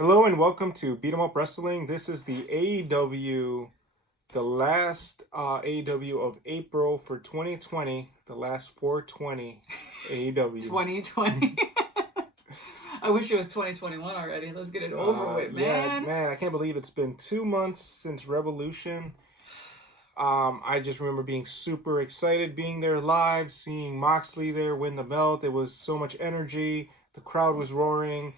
Hello and welcome to Em Up Wrestling. This is the AEW, the last AEW of April for 2020, the last 420 AEW. 2020. I wish it was 2021 already. Let's get it over with, man. Yeah, man, I can't believe it's been 2 months since Revolution. I just remember being super excited being there live, seeing Moxley there win the belt. There was so much energy. The crowd was roaring.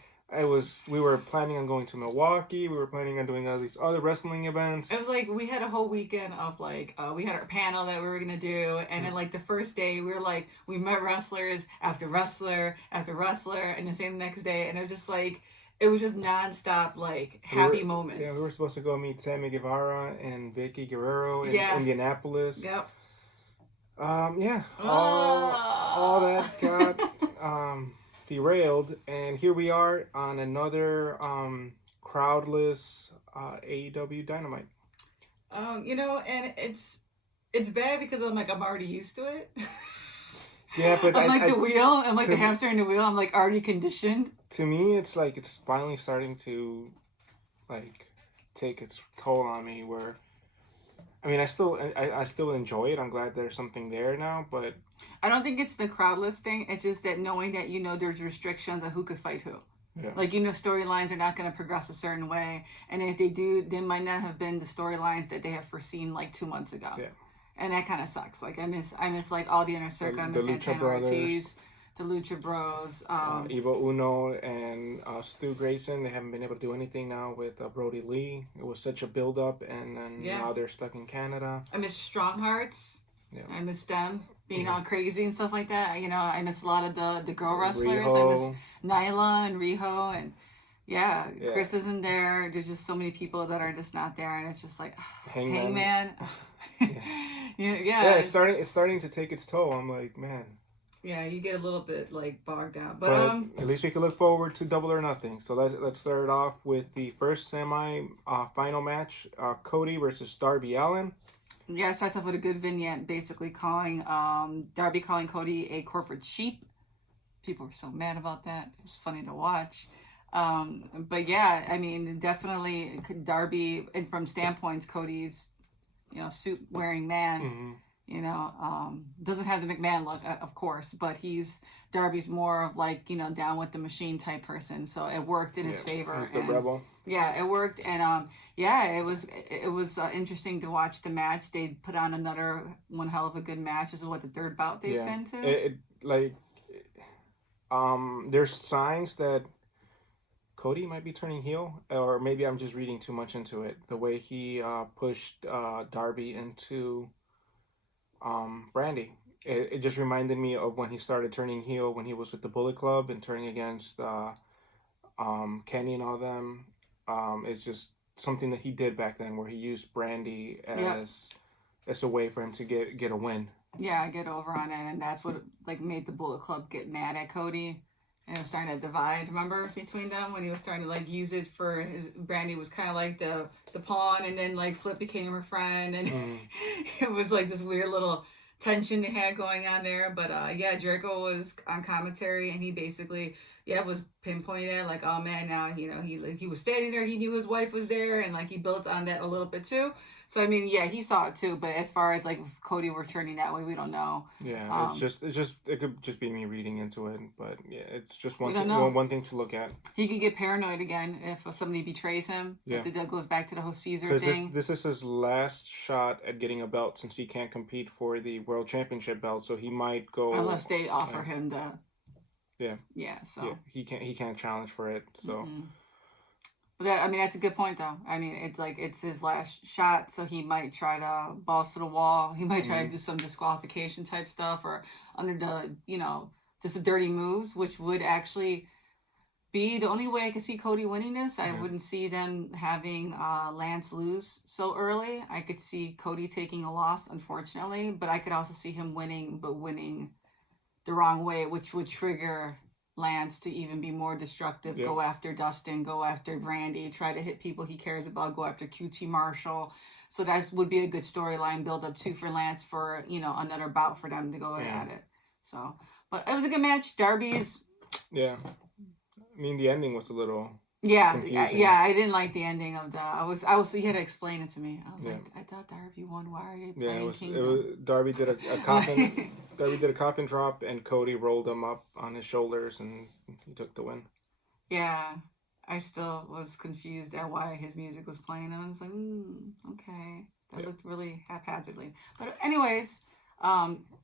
We were planning on going to Milwaukee. We were planning on doing all these other wrestling events. It was like we had a whole weekend of we had our panel that we were gonna do, and then like the first day we were like we met wrestlers after wrestler after wrestler, and the same next day, and it was just like it was just nonstop like happy moments. Yeah, we were supposed to go meet Sammy Guevara and Vicky Guerrero in Indianapolis. Yep. Yeah. All that got derailed, and here we are on another crowdless AEW Dynamite. And it's bad because I'm already used to it. Yeah, but I'm the wheel. I'm like the hamster in the wheel. I'm like already conditioned. To me, it's like it's finally starting to like take its toll on me. Where I mean, I still enjoy it. I'm glad there's something there now, but I don't think it's the crowdless thing. It's just that knowing that there's restrictions on who could fight who. Yeah. Storylines are not going to progress a certain way, and if they do, they might not have been the storylines that they have foreseen like 2 months ago. Yeah. And that kind of sucks. Like I miss like all the Inner Circle, I miss Santana Ortiz, the Lucha Bros, Evil Uno and Stu Grayson. They haven't been able to do anything now with Brody Lee. It was such a build up, and then now they're stuck in Canada. I miss Strong Hearts. Yeah. I miss them being all crazy and stuff like that. I miss a lot of the girl wrestlers. Riho. I miss Nyla and Riho, and Chris isn't there. There's just so many people that are just not there, and it's just like Hangman. It's starting to take its toll. I'm like, man. Yeah, you get a little bit like bogged down, but at least we can look forward to Double or Nothing. So let's start off with the first final match: Cody versus Darby Allin. Yeah, it starts off with a good vignette, basically calling Darby calling Cody a corporate sheep. People were so mad about that. It was funny to watch. But yeah, I mean, definitely Darby, and from standpoints, Cody's suit wearing man. Mm-hmm. Doesn't have the McMahon look, of course, but Darby's more of like, down with the machine type person. So it worked in his favor. He's the rebel. Yeah, it worked. And it was interesting to watch the match. They put on another one hell of a good match. This is the third bout they've been to. There's signs that Cody might be turning heel, or maybe I'm just reading too much into it. The way he pushed Darby into Brandy. It just reminded me of when he started turning heel when he was with the Bullet Club and turning against Kenny and all them. It's just something that he did back then where he used Brandy as a way for him to get a win. Yeah, get over on it, and that's what made the Bullet Club get mad at Cody. And it was starting to divide, remember, between them when he was starting to use it for his Brandy was kind of like the pawn, and then Flip became her friend, and it was this weird little tension they had going on there. But Jericho was on commentary, and he basically was pinpointed at oh man, now he was standing there, he knew his wife was there, and he built on that a little bit too. So I mean, he saw it too, but as far as if Cody were turning that way, we don't know. Yeah, it could just be me reading into it, but yeah, it's just one thing to look at. He could get paranoid again if somebody betrays him. Yeah, that goes back to the whole Caesar thing. This is his last shot at getting a belt since he can't compete for the World Championship belt, so he might go unless they offer him the. Yeah. Yeah. So he can't challenge for it. So. Mm-hmm. But that's a good point, though. I mean, it's his last shot, so he might try to balls to the wall. He might try to do some disqualification type stuff, or under the just the dirty moves, which would actually be the only way I could see Cody winning this. I wouldn't see them having Lance lose so early. I could see Cody taking a loss, unfortunately, but I could also see him winning, but winning the wrong way, which would trigger Lance to even be more destructive, go after Dustin, go after Brandy, try to hit people he cares about, go after QT Marshall. So that would be a good storyline build up too for Lance for, another bout for them to go at it. So, but it was a good match. Darby's. Yeah. I mean, the ending was a little confusing. I didn't like the ending of that. I was. You had to explain it to me. I was Yeah. like, I thought Darby won. Why are they Yeah, playing it was Kingdom? Darby did a coffin. Darby did a coffin drop, and Cody rolled him up on his shoulders, and he took the win. Yeah, I still was confused at why his music was playing, and I was like, okay, that looked really haphazardly. But anyways,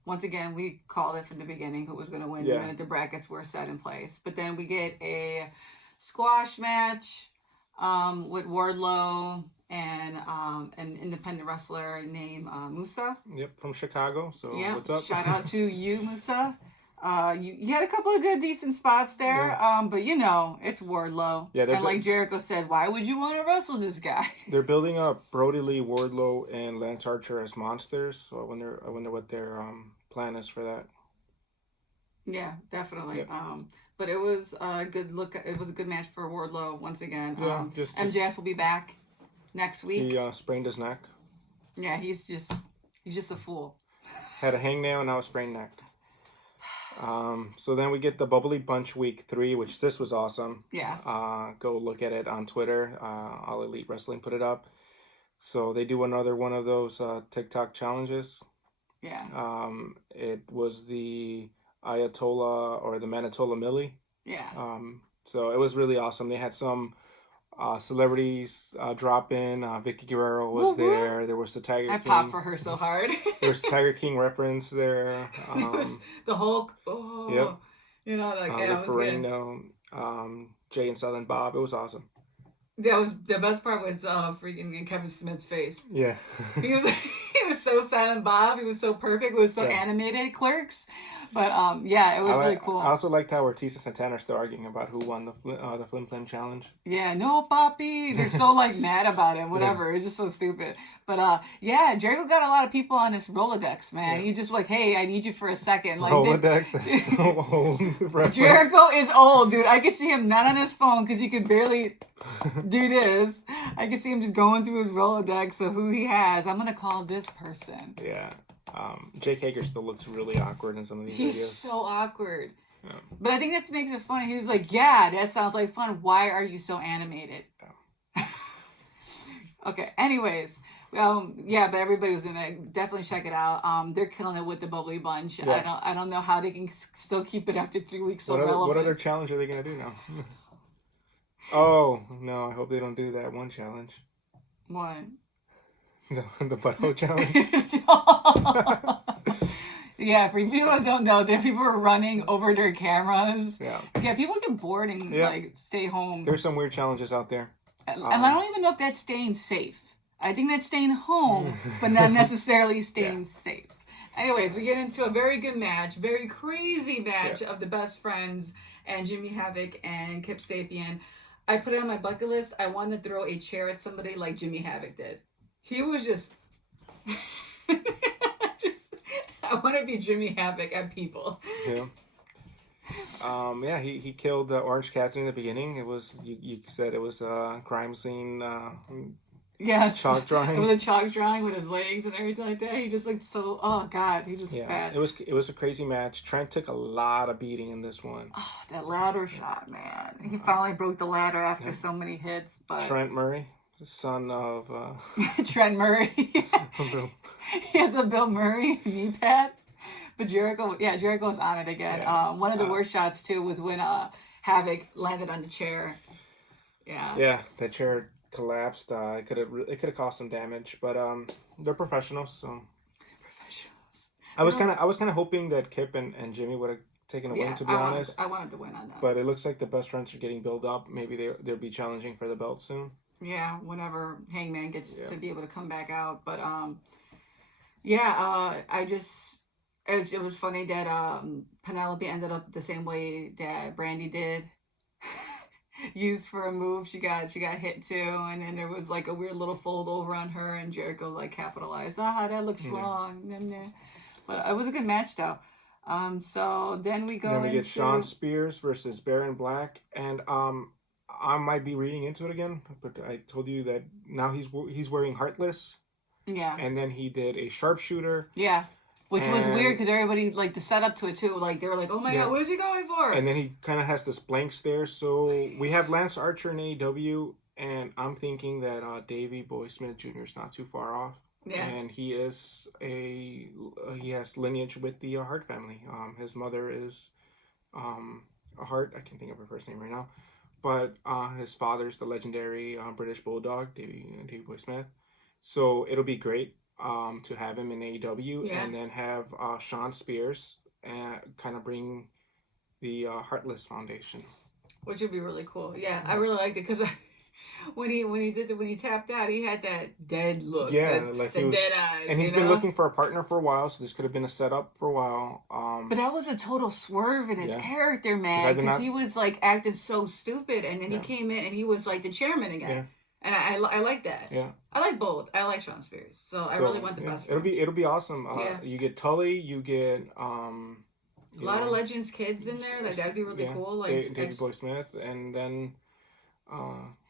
once again, we called it from the beginning who was going to win the minute the brackets were set in place. But then we get a squash match with Wardlow and an independent wrestler named Musa. Yep, from Chicago. So what's up? Shout out to you, Musa. You had a couple of good, decent spots there, but it's Wardlow. Yeah, and like Jericho said, why would you want to wrestle this guy? They're building up Brody Lee, Wardlow, and Lance Archer as monsters. So I wonder what their plan is for that. Yeah, definitely. Yep. But it was a good look. It was a good match for Wardlow once again. Yeah, MJF will be back next week. He sprained his neck. Yeah, he's just a fool. Had a hangnail and now a sprained neck. So then we get the Bubbly Bunch week 3, which this was awesome. Yeah. Go look at it on Twitter. All Elite Wrestling put it up. So they do another one of those TikTok challenges. Yeah. It was the Ayatollah or the Manitola Millie. Yeah. So it was really awesome. They had some celebrities drop in. Vicky Guerrero was there. There was the Tiger King. I popped for her so hard. There's Tiger King reference there. There was the Hulk. Oh, yep. You know, like it was Ferrino, Jay and Silent Bob. It was awesome. That was the best part was freaking Kevin Smith's face. Yeah. he was so Silent Bob. He was so perfect. It was so animated. Clerks. But it was really cool. I also liked how Ortiz and Santana are still arguing about who won the Flim Flam challenge. Yeah, no, papi. They're so like mad about it. Whatever. It's just so stupid. But Jericho got a lot of people on his Rolodex, man. He just like, hey, I need you for a second. Like Rolodex. That's so old. Jericho is old, dude. I could see him not on his phone because he could barely do this. I could see him just going through his Rolodex of who he has. I'm gonna call this person. Yeah. Jake Hager still looks really awkward in some of these videos. He's so awkward. Yeah. But I think that makes it funny. He was like, yeah, that sounds like fun. Why are you so animated? Yeah. Okay, anyways. But everybody was in it. Definitely check it out. They're killing it with the Bubbly Bunch. Yeah. I don't know how they can still keep it after 3 weeks relevant. What other challenge are they going to do now? Oh, no, I hope they don't do that one challenge. What? The butthole challenge. Yeah, for people who don't know, that people are running over their cameras. Yeah, people get bored and like stay home. There's some weird challenges out there, and I don't even know if that's staying safe. I think that's staying home, but not necessarily staying safe. Anyways, we get into a very good match, very crazy match of the Best Friends and Jimmy Havoc and Kip Sapien. I put it on my bucket list. I wanted to throw a chair at somebody like Jimmy Havoc did. He was just... I want to be Jimmy Havoc at people. Yeah. He killed Orange Cassidy in the beginning. It was, you said it was a crime scene... Yes. Chalk drawing. It was a chalk drawing with his legs and everything like that. He just looked so, oh God, he just bad. It was a crazy match. Trent took a lot of beating in this one. Oh, that ladder shot, man. He finally broke the ladder after so many hits. But Trent Murray, the son of Trent Murray. He has a Bill Murray knee pad. But Jericho was on it again. Yeah. One of the worst shots too was when Havoc landed on the chair. Yeah. Yeah, that chair collapsed. It could have caused some damage, but they're professionals, so. I was kind of hoping that Kip and Jimmy would have taken a win. To be honest, I wanted to win on that. But it looks like the Best Friends are getting built up. Maybe they'll be challenging for the belt soon. Yeah, whenever Hangman gets to be able to come back out, but it was funny that Penelope ended up the same way that Brandy did. Used for a move, she got hit too, and then there was like a weird little fold over on her, and Jericho like capitalized. That looks wrong. But it was a good match though. So then we get Shawn Spears versus Baron Black, and I might be reading into it again, but I told you that now he's wearing Heartless. Yeah. And then he did a sharpshooter. Yeah. Which was weird because everybody, like, the setup to it, too. Like, they were like, oh, my God, what is he going for? And then he kind of has this blank stare. So we have Lance Archer in AEW, and I'm thinking that Davey Boy Smith Jr. is not too far off. Yeah. And he is he has lineage with the Hart family. His mother is a Hart. I can't think of her first name right now. But his father's the legendary British Bulldog, Davey Boy Smith. So it'll be great to have him in AEW, and then have Sean Spears kind of bring the Heartless Foundation, which would be really cool. Yeah, I really liked it because when he tapped out, he had that dead look. Yeah, like the dead eyes. And he's been looking for a partner for a while, so this could have been a setup for a while. But that was a total swerve in his character, man, because he was like acting so stupid, and then he came in and he was like the chairman again. Yeah. And I like that. Yeah. I like both. I like Sean Spears. So I really want the best for him. It'll be awesome. You get Tully, you get a lot of Legends kids in there. Like that'd be really cool. Like Davey Boy Smith, and then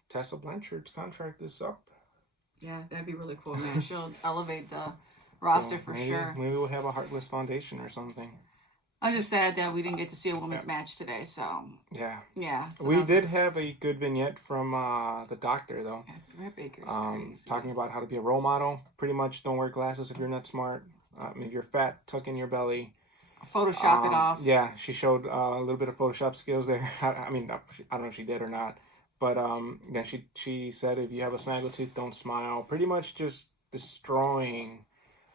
Tessa Blanchard's contract is up. Yeah, that'd be really cool, man. She'll elevate the roster for sure. Maybe we'll have a Heartless Foundation or something. I'm just sad that we didn't get to see a women's match today. So yeah. So we did have a good vignette from the doctor though. Yeah, Britt Baker's crazy. Talking about how to be a role model. Pretty much, don't wear glasses if you're not smart. If you're fat, tuck in your belly. Photoshop it off. Yeah, she showed a little bit of Photoshop skills there. I mean, I don't know if she did or not, but then she said if you have a snaggletooth, don't smile. Pretty much just destroying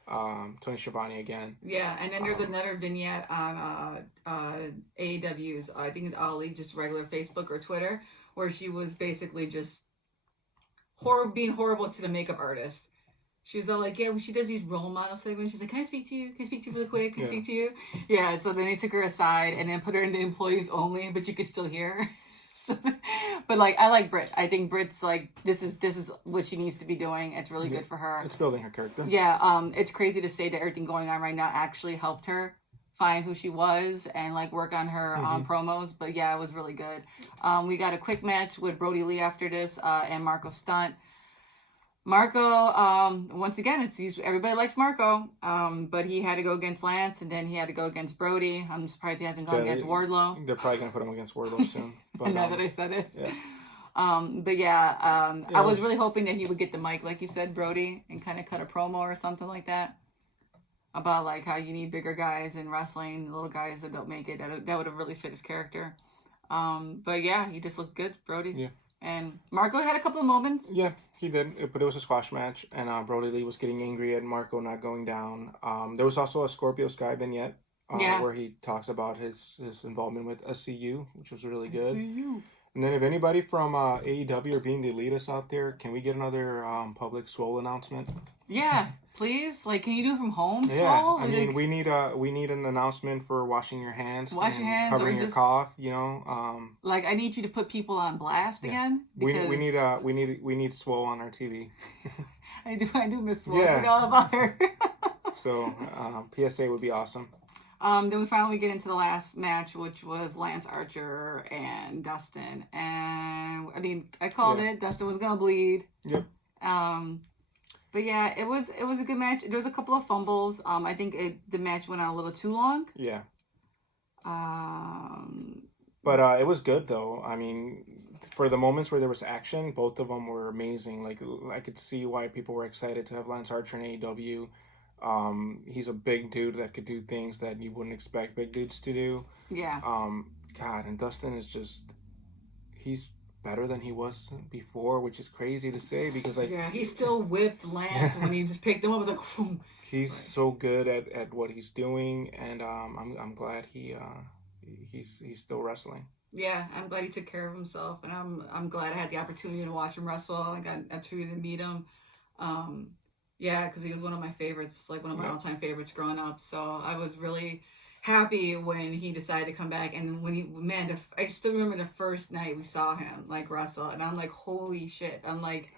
Tony Schiavone again. Yeah, and then there's another vignette on AEW's, I think it's Ali, just regular Facebook or Twitter, where she was basically just being horrible to the makeup artist. She was all like, yeah, when she does these role model segments, she's like, can I speak to you? Can I speak to you really quick? Can I speak to you? Yeah, so then they took her aside and then put her into employees only, but you could still hear her. So, but like, I like Britt. I think Britt's like, this is what she needs to be doing. It's really good for her. It's building her character. Yeah, it's crazy to say that everything going on right now actually helped her find who she was and like work on her promos. But yeah, it was really good. We got a quick match with Brody Lee after this and Marco Stunt. Marco, once again, everybody likes Marco, but he had to go against Lance, and then he had to go against Brody. I'm surprised he hasn't gone against Wardlow. They're probably going to put him against Wardlow soon. But, now that I said it. Yeah. But yeah, I was really hoping that he would get the mic, like you said, Brody, and kind of cut a promo or something like that. About like how you need bigger guys in wrestling, little guys that don't make it. That would have really fit his character. But yeah, he just looked good, Brody. Yeah. And Marco had a couple of moments. Yeah, he did. But it was a squash match, and Brody Lee was getting angry at Marco not going down. There was also a Scorpio Sky vignette where he talks about his involvement with SCU, which was really good. SCU. And then if anybody from AEW are being the elitists out there, can we get another public Swole announcement? Yeah, please. Like, can you do it from home, Swole? Yeah, I mean, we need an announcement for washing your hands, covering your cough. You know, like I need you to put people on blast again. Because we need Swole on our TV. I do miss Swole. Yeah. I forgot about her. So PSA would be awesome. Then we finally get into the last match, which was Lance Archer and Dustin. And I mean, I called it. Dustin was gonna bleed. Yep. But yeah, it was a good match. There was a couple of fumbles. I think the match went on a little too long. Yeah. But it was good though. I mean, for the moments where there was action, both of them were amazing. Like I could see why people were excited to have Lance Archer in AEW. He's a big dude that could do things that you wouldn't expect big dudes to do. Yeah. God, and Dustin is he's better than he was before, which is crazy to say because he still whipped Lance when he just picked him up. It was like, whoom. He's so good at what he's doing, and I'm glad he's still wrestling. Yeah, I'm glad he took care of himself, and I'm glad I had the opportunity to watch him wrestle. I got a opportunity to meet him. Yeah, because he was one of my favorites, like one of my all-time favorites growing up. So I was really happy when he decided to come back. And when I still remember the first night we saw him, like, wrestle. And I'm like, holy shit. I'm like,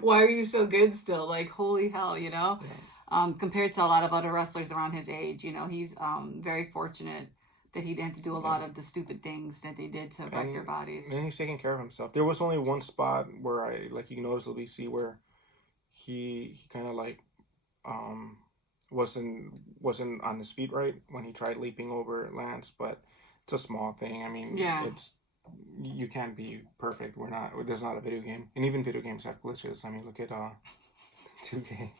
why are you so good still? Like, holy hell, you know? Yeah. Compared to a lot of other wrestlers around his age, you know, he's very fortunate that he didn't have to do a lot of the stupid things that they did to wreck their bodies. And he's taking care of himself. There was only one spot where you can noticeably see where he kind of like wasn't on his feet right when he tried leaping over Lance, but it's a small thing. I mean, it's you can't be perfect. There's not a video game, and even video games have glitches. I mean, look at 2K.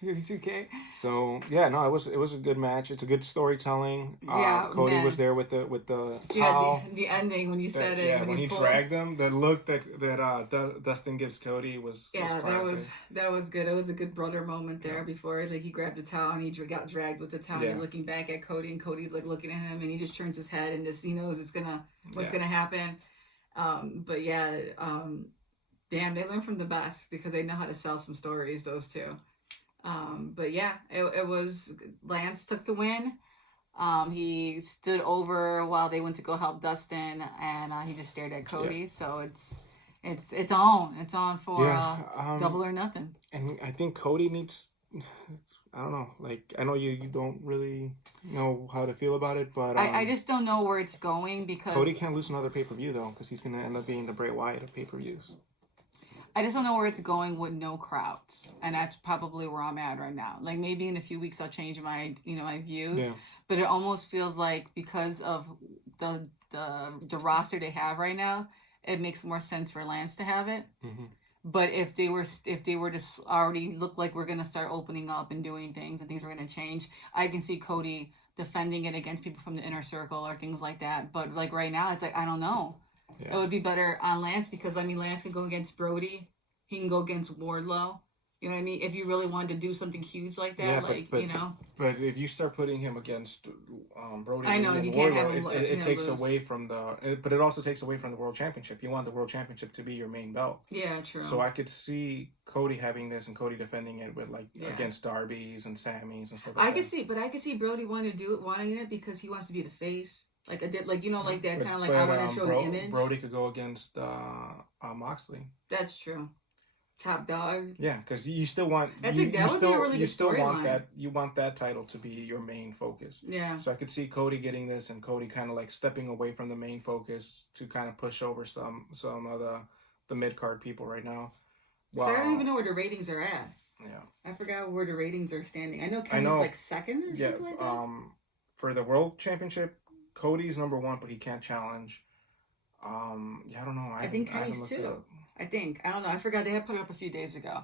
2K. So yeah, no, it was a good match. It's a good storytelling. Cody was there with the towel. The ending when you said it. Yeah, when he dragged them, the look that Dustin gives Cody was that was good. It was a good brother moment there before like he grabbed the towel and he got dragged with the towel. He's looking back at Cody and Cody's like looking at him and he just turns his head and just he knows what's gonna happen. But yeah, damn, they learn from the best because they know how to sell some stories. Those two. But yeah, it was Lance took the win. He stood over while they went to go help Dustin, and he just stared at Cody. So it's on for Double or Nothing. And I think Cody needs. I don't know. Like I know you don't really know how to feel about it, but I just don't know where it's going because Cody can't lose another pay-per-view though, because he's gonna end up being the Bray Wyatt of pay-per-views. I just don't know where it's going with no crowds, and that's probably where I'm at right now. Like maybe in a few weeks I'll change my my views, but it almost feels like because of the roster they have right now, it makes more sense for Lance to have it. Mm-hmm. But if they were to already look like we're gonna start opening up and doing things and things are gonna change, I can see Cody defending it against people from the inner circle or things like that. But like right now, it's like I don't know. Yeah. It would be better on Lance because, I mean, Lance can go against Brody. He can go against Wardlow. You know what I mean? If you really wanted to do something huge like that, But if you start putting him against Brody and Wardlow, it takes away from but it also takes away from the World Championship. You want the World Championship to be your main belt. Yeah, true. So I could see Cody having this and Cody defending it with against Darby's and Sammy's and stuff like that. I could see Brody wanting it because he wants to be the face. Like that kind of like I want to show the image. Brody could go against Moxley. That's true. Top dog. Yeah, because you still want that would be a really good storyline. You want that title to be your main focus. Yeah. So I could see Cody getting this and Cody kind of like stepping away from the main focus to kind of push over some of the mid card people right now. So I don't even know where the ratings are at. Yeah. I forgot where the ratings are standing. I know Kenny's like second or something like that. For the World Championship, Cody's number 1, but he can't challenge. I don't know. I think Kenny's too. I don't know. I forgot they had put it up a few days ago.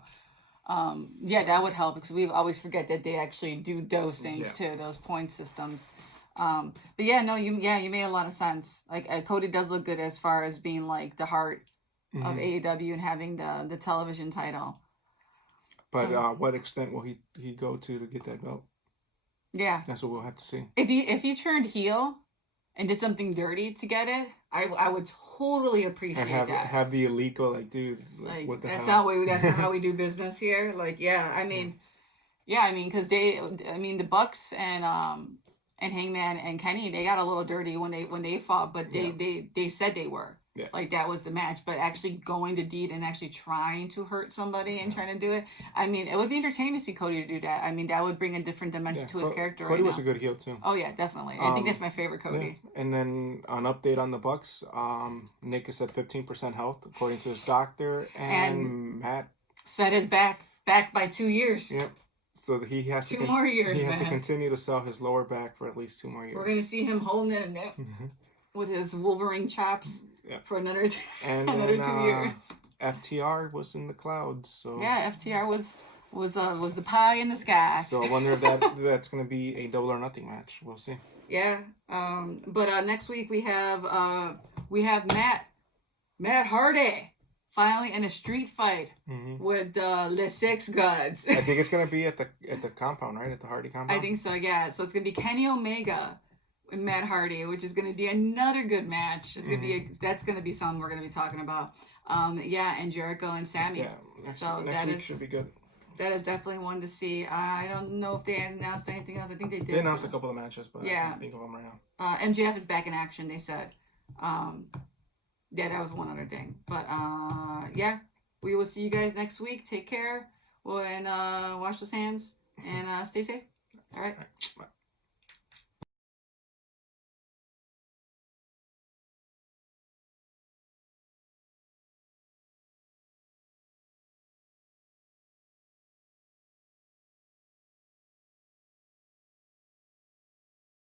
That would help because we always forget that they actually do those things too, those point systems. But you made a lot of sense. Like Cody does look good as far as being like the heart of AEW and having the television title. But what extent will he go to get that belt? Yeah, that's what we'll have to see. If he turned heel and did something dirty to get it, I would totally appreciate that. Have the elite go like, dude, like what the that's hell? That's not how we do business here. Like, because the Bucks and Hangman and Kenny, they got a little dirty when they fought, but they said they were. Yeah. Like that was the match, but actually going to deed and actually trying to hurt somebody and trying to do it. I mean, it would be entertaining to see Cody to do that. I mean, that would bring a different dimension to his character. Cody was a good heel too. Oh yeah, definitely. I think that's my favorite Cody. Yeah. And then an update on the Bucks. Nick is at 15% health according to his doctor, and Matt said his back by 2 years. Yep. So he has two more years. He has to continue to sell his lower back for at least 2 more years. We're gonna see him holding it in there with his Wolverine chops. Yeah. For another 2 years. FTR was in the clouds, so yeah, FTR was the pie in the sky. So I wonder if that's going to be a Double or Nothing match. We'll see. Yeah, but next week we have Matt Hardy finally in a street fight with the Six Gods. I think it's going to be at the compound, right? At the Hardy compound. I think so. Yeah. So it's going to be Kenny Omega with Matt Hardy, which is going to be another good match. It's going to be that's going to be something we're going to be talking about. And Jericho and Sammy. Yeah, next week should be good. That is definitely one to see. I don't know if they announced anything else. I think they did. They announced a couple of matches, but I can't think of them right now. MJF is back in action, they said. That was one other thing. But we will see you guys next week. Take care. And wash those hands and stay safe. All right. Bye.